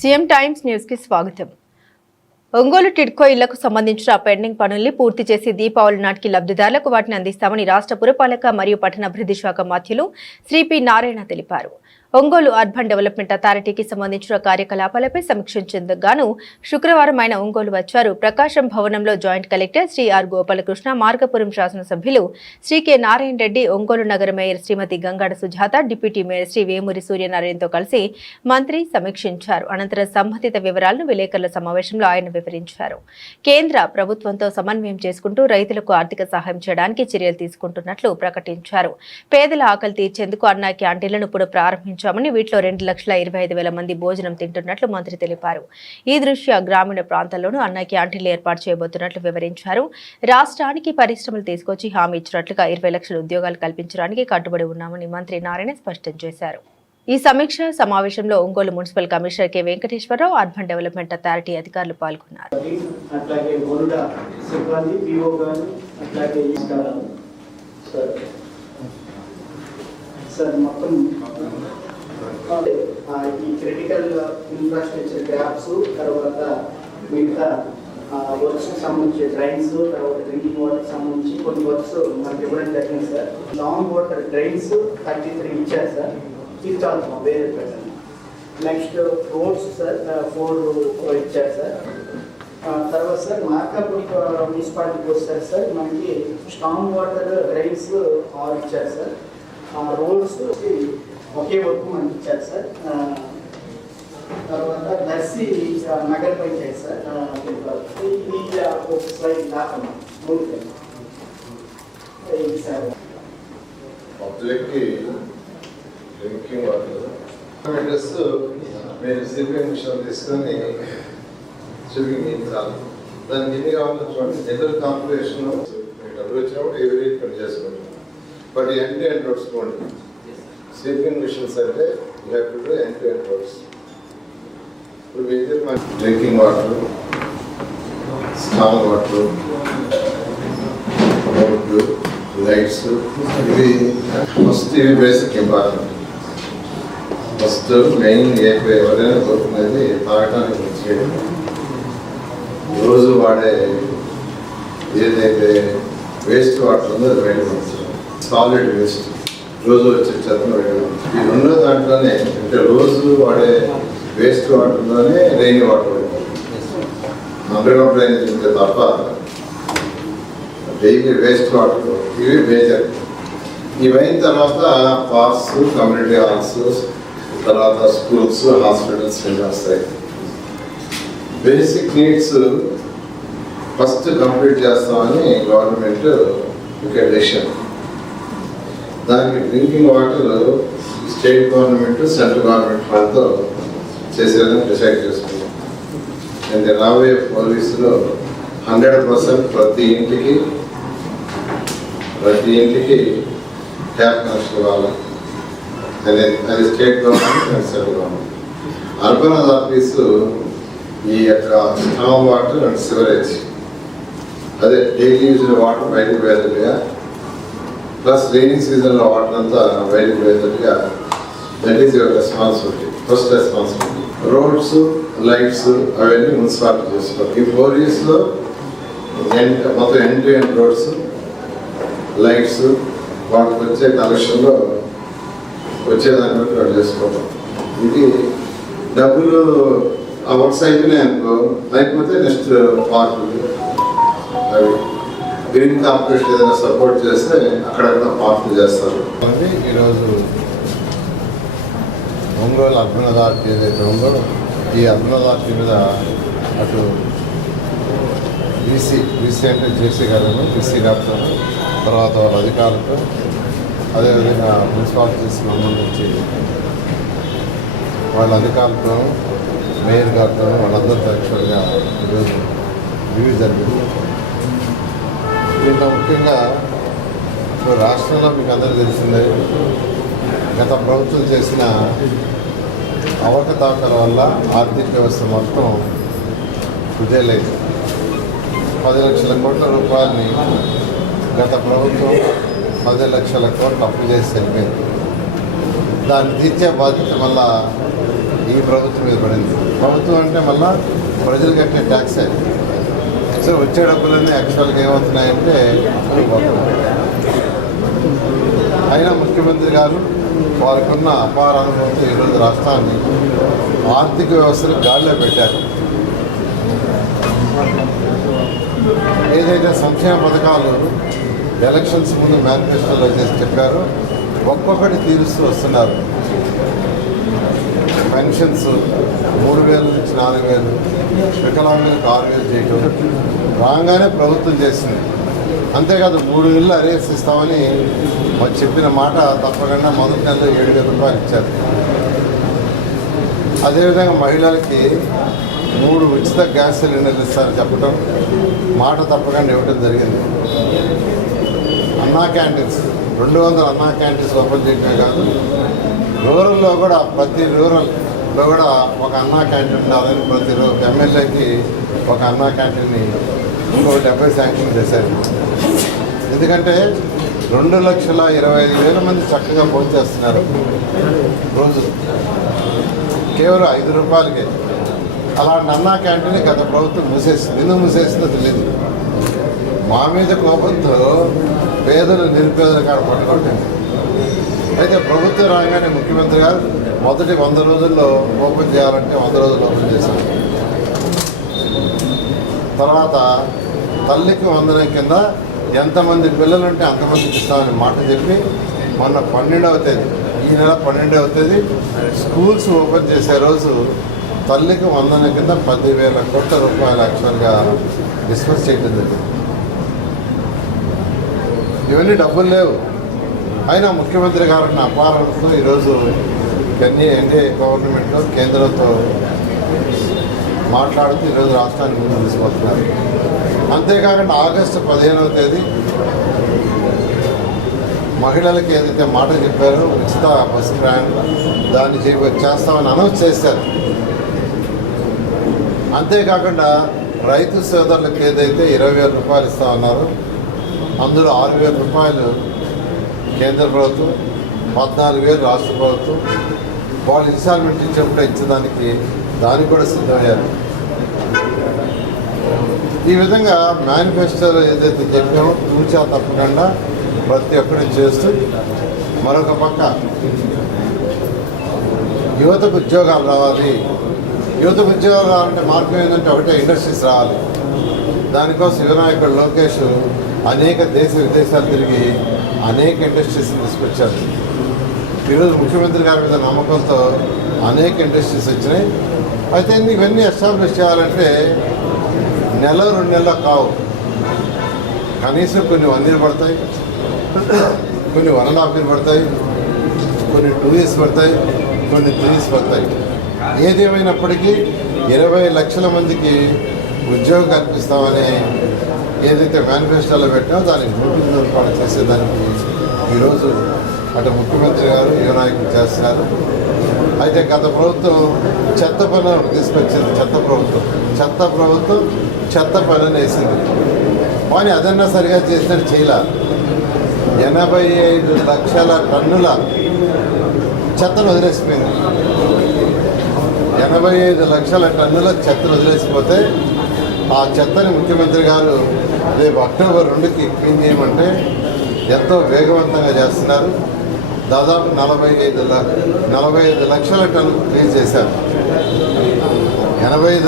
CM times news కి స్వాగతం. ఒంగోలు టిడ్కో ఇళ్లకు సంబంధించిన పెండింగ్ పనుల్ని పూర్తి చేసి దీపావళి నాటికి లబ్ధిదారులకు వాటిని అందిస్తామని రాష్ట్ర పురపాలక మరియు పట్టణాభివృద్ధి శాఖ మంత్రులు శ్రీ పి నారాయణ తెలిపారు. ఒంగోలు అర్బన్ డెవలప్మెంట్ అథారిటీకి సంబంధించిన కార్యకలాపాలపై సమీక్షించేందుకు గాను శుక్రవారం ఆయన ఒంగోలు వచ్చారు. ప్రకాశం భవనంలో joint collector Shri R Gopalakrishna, Margapuram శాసనసభ్యులు శ్రీ కె నారాయణ రెడ్డి, ఒంగోలు నగర mayor Shrimati Gangada Sujatha, deputy mayor Shri Vemuri సూర్యనారాయణతో కలిసి మంత్రి సమీక్షించారు. అనంతరం సంబంధిత వివరాలను విలేకరుల సమావేశంలో ఆయన వివరించారు. కేంద్ర ప్రభుత్వంతో సమన్వయం చేసుకుంటూ రైతులకు ఆర్థిక సహాయం చేయడానికి చర్యలు తీసుకుంటున్నట్లు ప్రకటించారు. పేదల ఆకలి తీర్చేందుకు అన్నా క్యాంటీన్లను ఇప్పుడు ప్రారంభించారు. వీటిలో 2,25,000 మంది భోజనం తింటున్నట్లు మంత్రి తెలిపారు. ఈ దృష్ట్యా గ్రామీణ ప్రాంతాల్లోనూ అన్న క్యాంటీన్లు ఏర్పాటు చేయబోతున్నట్లు వివరించారు. రాష్ట్రానికి పరిశ్రమలు తీసుకొచ్చి హామీ ఇచ్చినట్లుగా 20 లక్షల ఉద్యోగాలు కల్పించడానికి కట్టుబడి ఉన్నామని మంత్రి నారాయణ స్పష్టం చేశారు. ఈ సమీక్ష సమావేశంలో Ongole municipal commissioner K Venkateswara Rao, urban development authority అధికారులు పాల్గొన్నారు. ఈ క్రిటికల్ ఇన్ఫ్రాస్ట్రక్చర్ గ్యాప్స్, తర్వాత మిగతా వర్క్స్ సంబంధించి డ్రైన్స్, తర్వాత డ్రింకింగ్ వాటర్ సంబంధించి కొన్ని వర్క్స్ మనకి ఇవ్వడం జరిగింది సార్. లాంగ్ వాటర్ డ్రైన్స్ 33 ఇచ్చారు సార్, ఇది చాలా వేరే పెట్టండి. నెక్స్ట్ రోడ్స్ సార్ 4 ఇచ్చారు సార్. తర్వాత సార్ మార్కాపురం మున్సిపాలిటీకి వస్తారు సార్, మనకి స్ట్రాంగ్ వాటర్ డ్రైన్స్ 6 ఇచ్చారు సార్. రోడ్స్ ఒకే వర్క్ మనకి ఇచ్చారు సార్. తర్వాత దర్శి నగర పంచాయతీ సార్, ఇది ఒక స్లైడ్ దాకా సార్. పబ్లిక్కి డ్రింకింగ్ వాటర్ మీరు స్లీపింగ్ మిషన్ తీసుకొని స్లీపింగ్ చేయించాలి. దానికి ఎన్ని కావాలో చూడండి. జనరల్ కాంపిటీషన్ డబ్బులు వచ్చినప్పుడు ఎవరీ పని చేసుకుంటాం. But end to end roads పోండి. స్లీపింగ్ మిషన్స్ అంటే you have to do end to end roads. ఇప్పుడు డ్రింకింగ్ వాటర్, స్ట్రాంగ్ వాటర్, రోడ్లు, లైట్స్, ఇవి బేసిక్ ఇంపార్టెంట్. ఫస్ట్ మెయిన్ ఎవరైనా కోరుకునేది తాగడానికి మంచిగా రోజు వాడే ఏదైతే వేస్ట్ వాటర్ ఉందో అది బయటపడుతుంది. సాలిడ్ వేస్ట్ రోజు వచ్చే చెత్తను బయటపడుతుంది. ఈ రెండో దాంట్లోనే అంటే రోజు వాడే వేస్ట్ వాటర్లోనే రెయిన్ వాటర్ అండర్గ్రౌండ్ డ్రైనేజ్ ఉంటే తప్ప డైలీ వేస్ట్ వాటర్ ఇవి మేజర్. ఇవైన తర్వాత పార్క్స్, కమ్యూనిటీ హాల్స్, తర్వాత స్కూల్స్, హాస్పిటల్స్ వస్తాయి. బేసిక్ నీడ్స్ ఫస్ట్ కంప్లీట్ చేస్తామని గవర్నమెంట్ ఒక డెసిషన్. దానికి drinking water state government, central government వాళ్ళతో చేసేదని డిసైడ్ చేసుకున్నాం. అండ్ రాబోయే పోలీసులో 100% ప్రతి ఇంటికి ట్యాప్ కనెక్షన్ ఇవ్వాలి అనేది అది state government and central government. Urban authorities ఈ యొక్క స్ట్రాంగ్ వాటర్ అండ్ సివరేజ్ అదే డైలీ యూజ్ వాటర్ బయటకు పోయేటట్టుగా, ప్లస్ రైనింగ్ సీజన్లో వాటర్ అంతా బయటకు పోయేటట్టుగా that is your responsibility, first responsibility. Roads, lights అవన్నీ మున్సిపాలిటీ చేసుకోవాలి. ఈ 4 yearsలో మొత్తం end to end roads, lights వాటికి వచ్చే కలెక్షన్లో వచ్చేదాన్ని బట్టి వాడు చేసుకోవడం. ఇది డబ్బులు ఆ వర్క్స్ అయిపోయినాయి అనుకో, అయిపోతే నెక్స్ట్ పార్కులు అవి గ్రీన్ కార్పొరేషన్ ఏదైనా సపోర్ట్ చేస్తే అక్కడక్కడ పార్కులు చేస్తారు. ఈరోజు ఒంగోలు అర్బన్ అథారిటీ ఏదైతే ఉందో ఈ అర్బన్ అథారిటీ మీద అటు బీసీ అంటే జేసీ గారు, బీసీ డాక్టర్, తర్వాత వాళ్ళ అధికారులతో, అదేవిధంగా మున్సిపాలిటీస్ సంబంధించి వాళ్ళ అధికారులతో, మేయర్ గారితో వాళ్ళందరితో యాక్చువల్గా ఈరోజు రివ్యూ జరిగింది. దీంట్లో ముఖ్యంగా ఇప్పుడు రాష్ట్రంలో మీకు అందరికీ తెలిసిందే, గత ప్రభుత్వం చేసిన అవకతవకల వల్ల ఆర్థిక వ్యవస్థ మొత్తం కుదేలైంది. 10 లక్షల కోట్ల రూపాయలని గత ప్రభుత్వం 10 లక్షల కోట్లు అప్పు చేసి వెళ్ళిపోయింది. దాన్ని తీర్చే బాధ్యత వల్ల ఈ ప్రభుత్వం మీద పడింది. ప్రభుత్వం అంటే మళ్ళా ప్రజలు కట్టే ట్యాక్సే. సో వచ్చే డబ్బులన్నీ యాక్చువల్గా ఏమవుతున్నాయంటే అయినా ముఖ్యమంత్రి గారు వారికి ఉన్న అపార అనుభవంతో ఈరోజు రాష్ట్రాన్ని ఆర్థిక వ్యవస్థను గాడిలో పెట్టారు. ఏదైతే సంక్షేమ పథకాలు ఎలక్షన్స్ ముందు మేనిఫెస్టోలో చేసి చెప్పారో ఒక్కొక్కటి తీరుస్తూ వస్తున్నారు. పెన్షన్స్ 3,000 నుంచి 4,000, వికలాంగులకు 6,000 చేయటం రాగానే ప్రభుత్వం చేసింది. అంతేకాదు 3 నెలలు అరేస్ ఇస్తామని మరి చెప్పిన మాట తప్పకుండా మొదటి నెలలో 7,000 రూపాయలు ఇచ్చారు. అదేవిధంగా మహిళలకి 3 ఉచిత గ్యాస్ సిలిండర్లు ఇస్తారని చెప్పడం మాట తప్పకుండా ఇవ్వడం జరిగింది. అన్నా క్యాంటీన్స్ 200 అన్నా క్యాంటీన్స్ ఓపెన్ చేయడమే కాదు, రూరల్లో కూడా ప్రతి రూరల్లో కూడా ఒక అన్నా క్యాంటీన్ ఉండాలని ప్రతి ఎమ్మెల్యేకి ఒక అన్నా క్యాంటీన్ని 70 శాంక్షన్ చేశారు. ఎందుకంటే 2,25,000 మంది చక్కగా భోంచేస్తున్నారు రోజు కేవలం 5 రూపాయలకే. అలాంటి అన్నా క్యాంటీన్ గత ప్రభుత్వం మూసేసింది. ఎందుకు మూసేసిందో తెలియదు. మా మీద కోపంతో పేదలు నిరుపేదల కాడ పట్టుకుంటుంది. అయితే ప్రభుత్వం రాగానే ముఖ్యమంత్రి గారు మొదటి 100 రోజుల్లో ఓపెన్ చేయాలంటే 100 రోజులు ఓపెన్ చేశారు. తర్వాత తల్లికి వందనం కింద ఎంతమంది పిల్లలు ఉంటే అంతమందికి ఇస్తామని మాట చెప్పి మొన్న 12వ తేదీ, ఈ నెల 12వ తేదీ స్కూల్స్ ఓపెన్ చేసే రోజు తల్లికి వందనం కింద 10,000 కోట్ల రూపాయలు యాక్చువల్గా డిస్కస్ చేయడం జరిగింది. ఇవన్నీ డబ్బులు లేవు. అయినా ముఖ్యమంత్రి గారిని అపారంతో ఈరోజు ఎన్డీఏ గవర్నమెంట్లో కేంద్రంతో మాట్లాడుతూ ఈరోజు రాష్ట్రాన్ని ముందు తీసుకొస్తున్నారు. అంతేకాకుండా ఆగస్టు 15వ తేదీ మహిళలకి ఏదైతే మాట చెప్పారో ఉచిత బస్సు ప్రయాణం దాన్ని చేస్తామని అనౌన్స్ చేశారు. అంతేకాకుండా రైతు సోదరులకు ఏదైతే 20,000 రూపాయలు ఇస్తామన్నారో అందులో 6,000 రూపాయలు కేంద్ర ప్రభుత్వం, 14,000 రాష్ట్ర ప్రభుత్వం. వాళ్ళు ఇన్స్టాల్మెంట్ ఇచ్చినప్పుడు ఇచ్చేదానికి దానికి కూడా సిద్ధమయ్యారు. ఈ విధంగా మేనిఫెస్టోలో ఏదైతే చెప్పామో తూచా తప్పకుండా ప్రతి ఒక్కటి చేస్తూ మరొక పక్క యువతకు ఉద్యోగాలు రావాలి. యువతకు ఉద్యోగాలు రావాలంటే మార్గం ఏంటంటే ఒకటే ఇండస్ట్రీస్ రావాలి. దానికోసం యువనాయకుడు లోకేష్ అనేక దేశ విదేశాలు తిరిగి అనేక ఇండస్ట్రీస్ని తీసుకొచ్చారు. ఈరోజు ముఖ్యమంత్రి గారి మీద నమ్మకంతో అనేక ఇండస్ట్రీస్ వచ్చినాయి. అయితే ఇవన్నీ ఎస్టాబ్లిష్ చేయాలంటే 1-2 నెలలు కావు. కనీసం కొన్ని 1 year పడతాయి, కొన్ని 1.5 years పడతాయి, కొన్ని 2 years పడతాయి, కొన్ని 3 years పడతాయి. ఏదేమైనప్పటికీ 20 లక్షల మందికి ఉద్యోగం కల్పిస్తామని ఏదైతే మేనిఫెస్టోలో పెట్టామో దానికి నోటీసు ఏర్పాటు చేసేదానికి ఈరోజు అటు ముఖ్యమంత్రి గారు యువనాయకులు చేస్తున్నారు. అయితే గత ప్రభుత్వం చెత్త పనులను తీసుకొచ్చింది. చెత్త ప్రభుత్వం చెత్త పనులను వేసింది. కానీ అదన్నా సరిగా చేసినట్టు చేయలే. 85 లక్షల టన్నుల చెత్తను వదిలేసిపోయింది. 85 లక్షల టన్నుల చెత్తను వదిలేసిపోతే ఆ చెత్తని ముఖ్యమంత్రి గారు రేపు అక్టోబర్ 2కి క్లీన్ చేయమంటే ఎంతో వేగవంతంగా చేస్తున్నారు. దాదాపు 45 లక్షల టన్నులు క్లీన్ చేశారు. 85